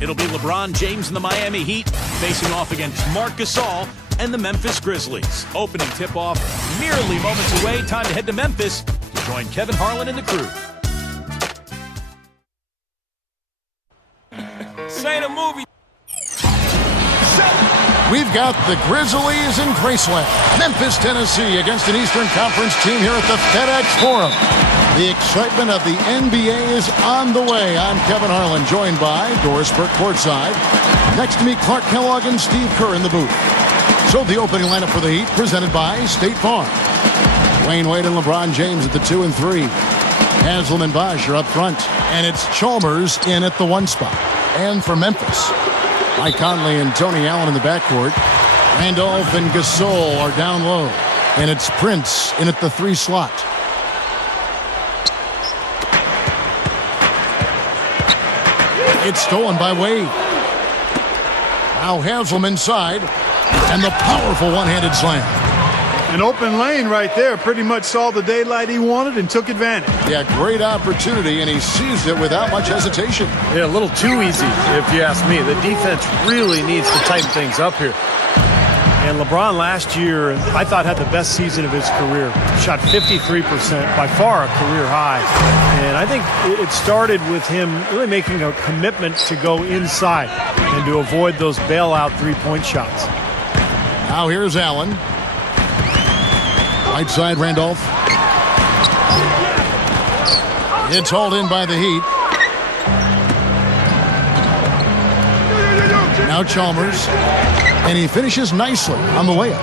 It'll be LeBron James and the Miami Heat facing off against Marc Gasol and the Memphis Grizzlies. Opening tip-off merely moments away. Time to head to Memphis to join Kevin Harlan and the crew. Say the movie. We've got the Grizzlies in Graceland, Memphis, Tennessee, against an Eastern Conference team here at the FedEx Forum. The excitement of the NBA is on the way. I'm Kevin Harlan, joined by Doris Burke courtside. Next to me, Clark Kellogg and Steve Kerr in the booth. So the opening lineup for the Heat, presented by State Farm. Dwayne Wade and LeBron James at the 2 and 3. Haslam and Bosh are up front. And it's Chalmers in at the 1 spot. And for Memphis, Mike Conley and Tony Allen in the backcourt. Randolph and Gasol are down low. And it's Prince in at the 3 slot. It's stolen by Wade. Now Haslam inside. And the powerful one-handed slam. An open lane right there. Pretty much saw the daylight he wanted and took advantage. Yeah, great opportunity, and he seized it without much hesitation. Yeah, a little too easy, if you ask me. The defense really needs to tighten things up here. And LeBron last year, I thought, had the best season of his career. Shot 53%, by far a career high. And I think it started with him really making a commitment to go inside and to avoid those bailout three-point shots. Now here's Allen. Right side, Randolph. It's hauled in by the Heat. Now Chalmers. And he finishes nicely on the layup.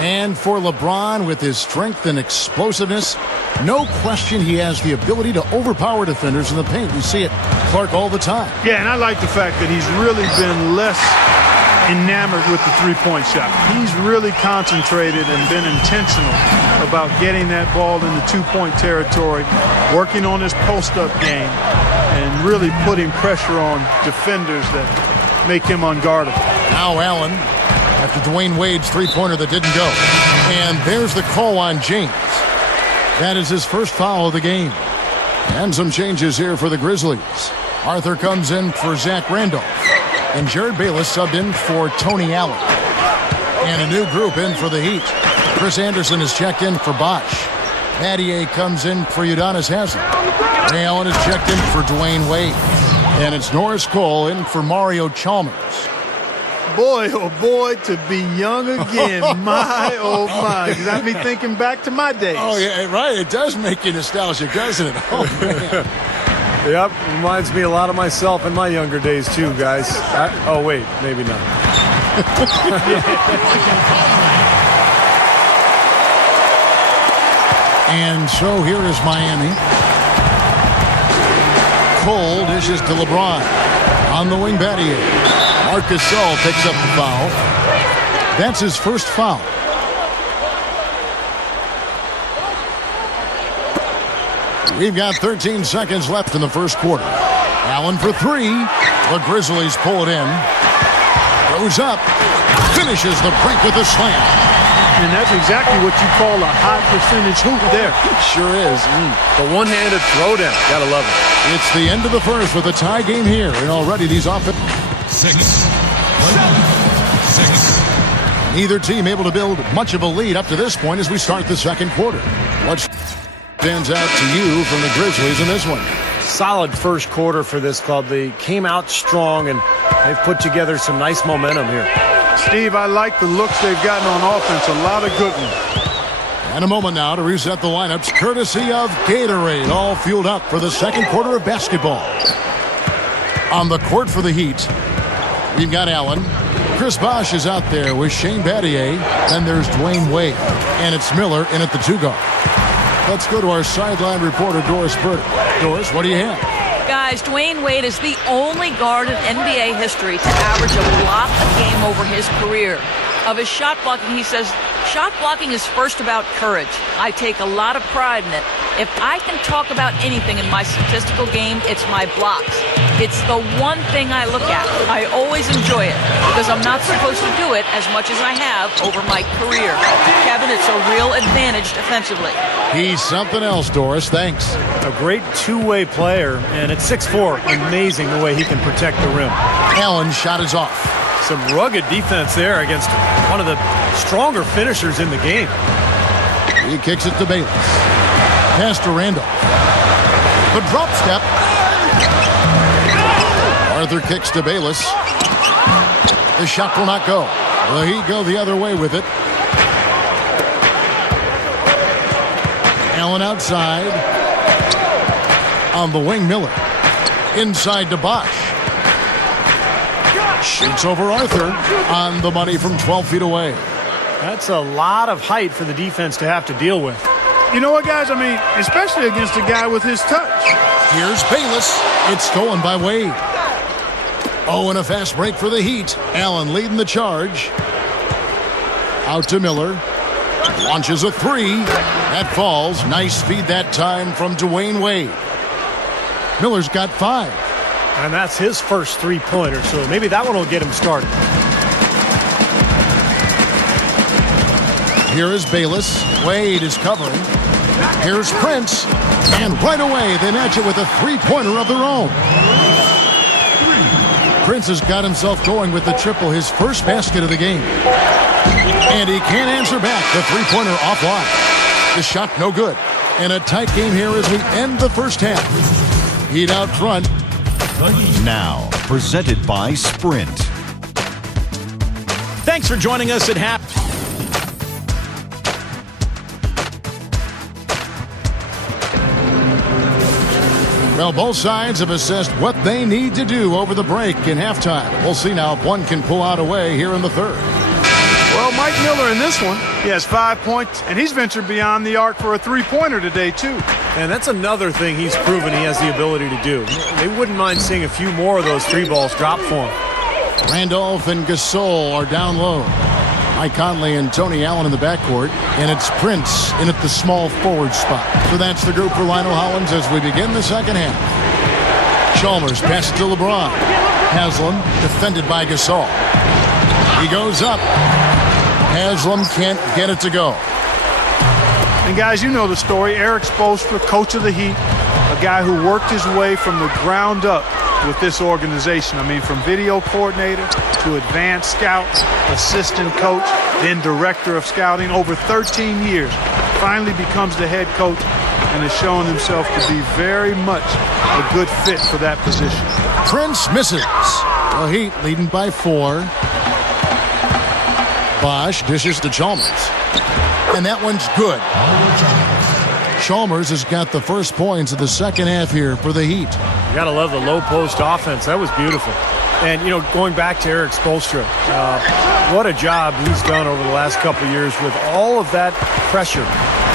And for LeBron, with his strength and explosiveness, no question he has the ability to overpower defenders in the paint. We see it, Clark, all the time. Yeah, and I like the fact that he's really been less enamored with the three-point shot. He's really concentrated and been intentional about getting that ball in the two-point territory, working on his post-up game, and really putting pressure on defenders that make him unguardable. Now Allen, after Dwayne Wade's three-pointer that didn't go. And there's the call on James. That is his first foul of the game. And some changes here for the Grizzlies. Arthur comes in for Zach Randolph. And Jared Bayless subbed in for Tony Allen. And a new group in for the Heat. Chris Anderson is checked in for Bosh. Battier comes in for Udonis Haslem. Ray Allen is checked in for Dwayne Wade. And it's Norris Cole in for Mario Chalmers. Boy, oh boy, to be young again. My, oh my. You got me thinking back to my days. Oh, yeah, right. It does make you nostalgic, doesn't it? Oh, man. Yep, reminds me a lot of myself in my younger days too, guys. Oh, wait, maybe not. And so here is Miami. Cole dishes to LeBron. On the wing, Battier. Marc Gasol picks up the foul. That's his first foul. We've got 13 seconds left in the first quarter. Allen for 3. The Grizzlies pull it in. Goes up. Finishes the break with a slam. And that's exactly what you call a high percentage hoop there. Sure is. The one-handed throwdown. Gotta love it. It's the end of the first with a tie game here. And already these offense. 6. 6. Neither team able to build much of a lead up to this point as we start the second quarter. What stands out to you from the Grizzlies in this one? Solid first quarter for this club. They came out strong, and they've put together some nice momentum here. Steve, I like the looks they've gotten on offense. A lot of good ones. And a moment now to reset the lineups, courtesy of Gatorade, all fueled up for the second quarter of basketball. On the court for the Heat, we've got Allen. Chris Bosh is out there with Shane Battier. Then there's Dwayne Wade. And it's Miller in at the 2-guard. Let's go to our sideline reporter, Doris Burke. Doris, what do you have? Guys, Dwayne Wade is the only guard in NBA history to average a block a game over his career. Of his shot blocking, he says shot blocking is first about courage. I take a lot of pride in it. If I can talk about anything in my statistical game, it's my blocks. It's the one thing I look at. I always enjoy it because I'm not supposed to do it as much as I have over my career. Kevin, it's a real advantage defensively. He's something else, Doris. Thanks. A great two-way player, and at 6'4", amazing the way he can protect the rim. Allen's shot is off. Some rugged defense there against one of the stronger finishers in the game. He kicks it to Bayless. Pass to Randolph. The drop step. Arthur kicks to Bayless. The shot will not go. Will he go the other way with it? Allen outside. On the wing, Miller. Inside to Bosch. Shoots over Arthur. On the money from 12 feet away. That's a lot of height for the defense to have to deal with. You know what, guys? I mean, especially against a guy with his touch. Here's Bayless. It's stolen by Wade. Oh, and a fast break for the Heat. Allen leading the charge. Out to Miller. Launches a three. That falls. Nice feed that time from Dwayne Wade. Miller's got 5. And that's his first three-pointer, so maybe that one will get him started. Here is Bayless. Wade is covering. Here's Prince. And right away, they match it with a three-pointer of their own. Prince has got himself going with the triple, his first basket of the game. And he can't answer back. The three-pointer offline. The shot no good. And a tight game here as we end the first half. Heat out front. Now, presented by Sprint. Thanks for joining us at half. Well, both sides have assessed what they need to do over the break in halftime. We'll see now if one can pull out a way here in the third. Well, Mike Miller in this one, he has 5 points, and he's ventured beyond the arc for a three-pointer today, too. And that's another thing he's proven he has the ability to do. They wouldn't mind seeing a few more of those three balls drop for him. Randolph and Gasol are down low. Mike Conley and Tony Allen in the backcourt, and it's Prince in at the small forward spot. So that's the group for Lionel Hollins as we begin the second half. Chalmers passes to LeBron. Haslam defended by Gasol. He goes up. Haslam can't get it to go. And guys, you know the story. Eric Spoelstra, coach of the Heat, a guy who worked his way from the ground up with this organization. I mean, from video coordinator to advanced scout, assistant coach, then director of scouting, over 13 years. Finally becomes the head coach and has shown himself to be very much a good fit for that position. Prince misses. The Heat leading by 4. Bosch dishes to Chalmers. And that one's good. Chalmers has got the first points of the second half here for the Heat. You gotta love the low post offense. That was beautiful. And, you know, going back to Eric Spoelstra, what a job he's done over the last couple of years with all of that pressure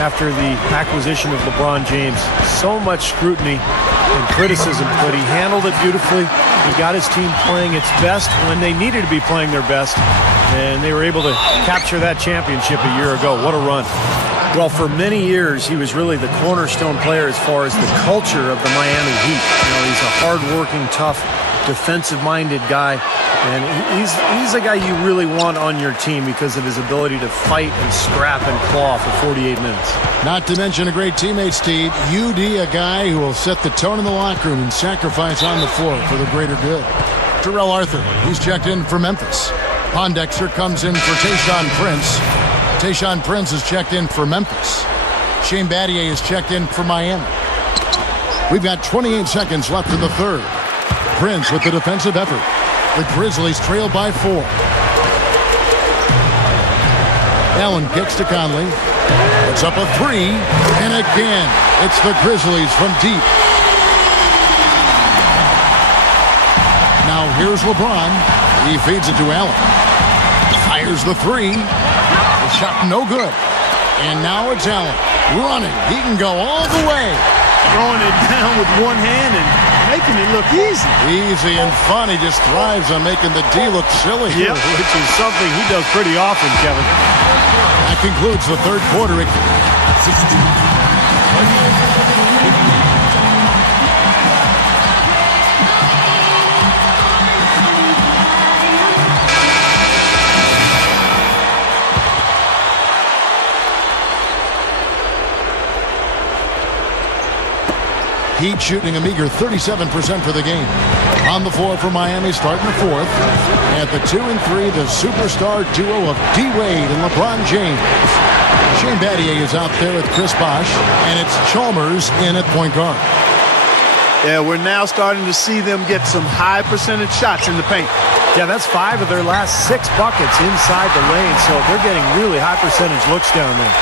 after the acquisition of LeBron James. So much scrutiny and criticism, but he handled it beautifully. He got his team playing its best when they needed to be playing their best, and they were able to capture that championship a year ago. What a run. Well, for many years, he was really the cornerstone player as far as the culture of the Miami Heat. You know, he's a hard-working, tough, defensive-minded guy, and he's a guy you really want on your team because of his ability to fight and scrap and claw for 48 minutes. Not to mention a great teammate, Steve. UD, a guy who will set the tone in the locker room and sacrifice on the floor for the greater good. Terrell Arthur, he's checked in for Memphis. Pondexter comes in for Tayshaun Prince. Tayshaun Prince is checked in for Memphis. Shane Battier is checked in for Miami. We've got 28 seconds left in the third. Prince with the defensive effort. The Grizzlies trail by 4. Allen kicks to Conley. It's up a 3. And again, it's the Grizzlies from deep. Now here's LeBron. He feeds it to Allen. Fires the 3. The shot no good. And now it's Allen running. He can go all the way. Throwing it down with one hand and making it look easy. Easy and fun. He just thrives on making the D look silly. Yep, which is something he does pretty often, Kevin. That concludes the third quarter. Heat shooting a meager 37% for the game. On the floor for Miami, starting the fourth. At the 2 and 3, the superstar duo of D. Wade and LeBron James. Shane Battier is out there with Chris Bosh, and it's Chalmers in at point guard. Yeah, we're now starting to see them get some high percentage shots in the paint. Yeah, that's 5 of their last 6 buckets inside the lane, so they're getting really high percentage looks down there.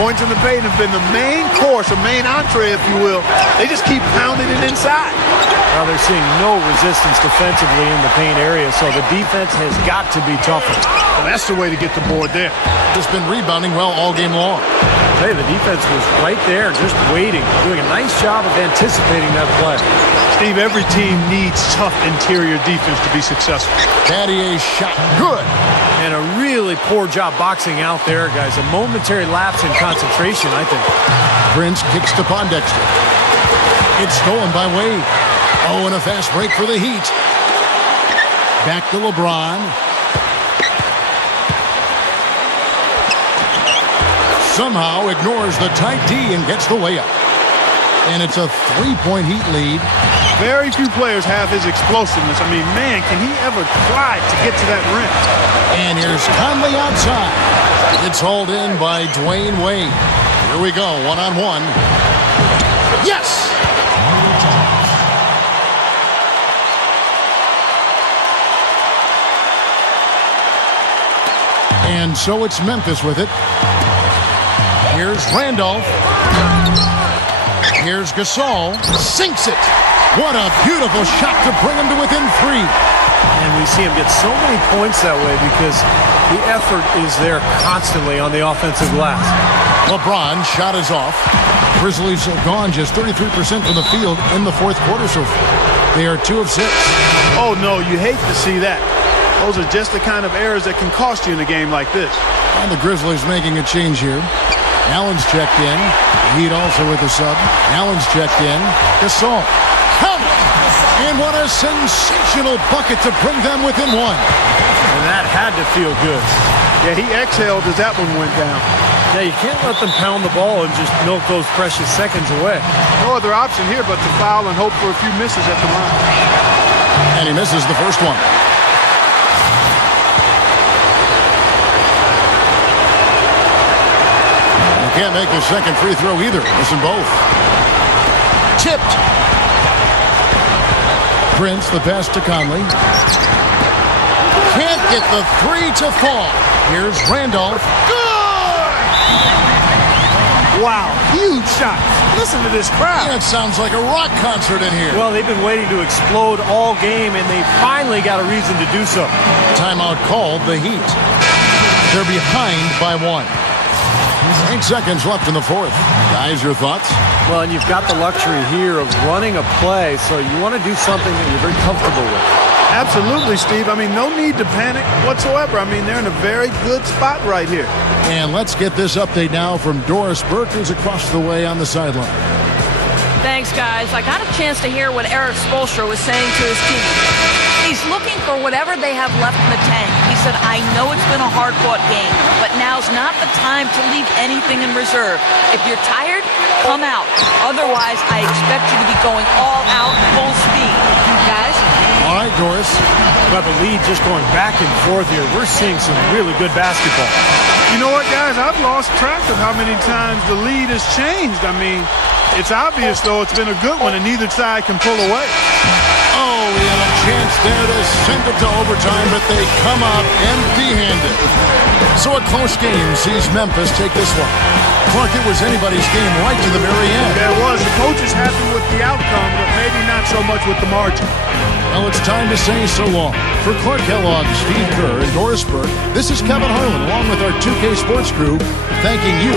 Points in the paint have been the main course, or main entree, if you will. They just keep pounding it inside. Well, they're seeing no resistance defensively in the paint area, so the defense has got to be tougher. Well, that's the way to get the board there. Just been rebounding well all game long. Hey, the defense was right there, just waiting, doing a nice job of anticipating that play. Steve, every team needs tough interior defense to be successful. Battier's shot good. And a really poor job boxing out there, guys. A momentary lapse in concentration, I think. Prince kicks to Pondexter. It's stolen by Wade. Oh, and a fast break for the Heat. Back to LeBron. Somehow ignores the tight D and gets the layup. And it's a 3-point Heat lead. Very few players have his explosiveness. I mean, man, can he ever try to get to that rim? And here's Conley outside. It's hauled in by Dwayne Wade. Here we go, one-on-one. Yes! And so it's Memphis with it. Here's Randolph. Here's Gasol. Sinks it. What a beautiful shot to bring him to within 3. And we see him get so many points that way because the effort is there constantly on the offensive glass. LeBron shot is off. Grizzlies have gone just 33% from the field in the fourth quarter so far. They are 2 of 6. Oh, no, you hate to see that. Those are just the kind of errors that can cost you in a game like this. And the Grizzlies making a change here. Allen's checked in. Heat also with a sub. Allen's checked in. Gasol. Count it! And what a sensational bucket to bring them within 1. And that had to feel good. Yeah, he exhaled as that one went down. Yeah, you can't let them pound the ball and just milk those precious seconds away. No other option here but to foul and hope for a few misses at the line. And he misses the first one. Can't make the second free throw either. Listen both. Tipped. Prince, the pass to Conley. Can't get the 3 to fall. Here's Randolph. Good! Wow, huge shot. Listen to this crowd. Yeah, it sounds like a rock concert in here. Well, they've been waiting to explode all game, and they finally got a reason to do so. Timeout called, the Heat. They're behind by 1. 8 seconds left in the fourth. Guys, your thoughts? Well, and you've got the luxury here of running a play, so you want to do something that you're very comfortable with. Absolutely, Steve. I mean, no need to panic whatsoever. I mean, they're in a very good spot right here. And let's get this update now from Doris Burke, who's across the way on the sideline. Thanks, guys. I got a chance to hear what Eric Spoelstra was saying to his team. He's looking for whatever they have left in the tank. He said, I know it's been a hard-fought game, but now's not the time to leave anything in reserve. If you're tired, come out. Otherwise, I expect you to be going all out, full speed. Guys? All right, Doris. Got the lead just going back and forth here. We're seeing some really good basketball. You know what, guys? I've lost track of how many times the lead has changed. I mean, it's obvious, though, it's been a good one, and neither side can pull away. Oh, we had a chance there to send it to overtime, but they come up empty-handed. So a close game sees Memphis take this one. Clark, it was anybody's game right to the very end. Yeah, it was. The coach is happy with the outcome, but maybe not so much with the margin. Well, it's time to say so long. For Clark Kellogg, Steve Kerr, and Doris Burke, this is Kevin Harlan, along with our 2K Sports crew, thanking you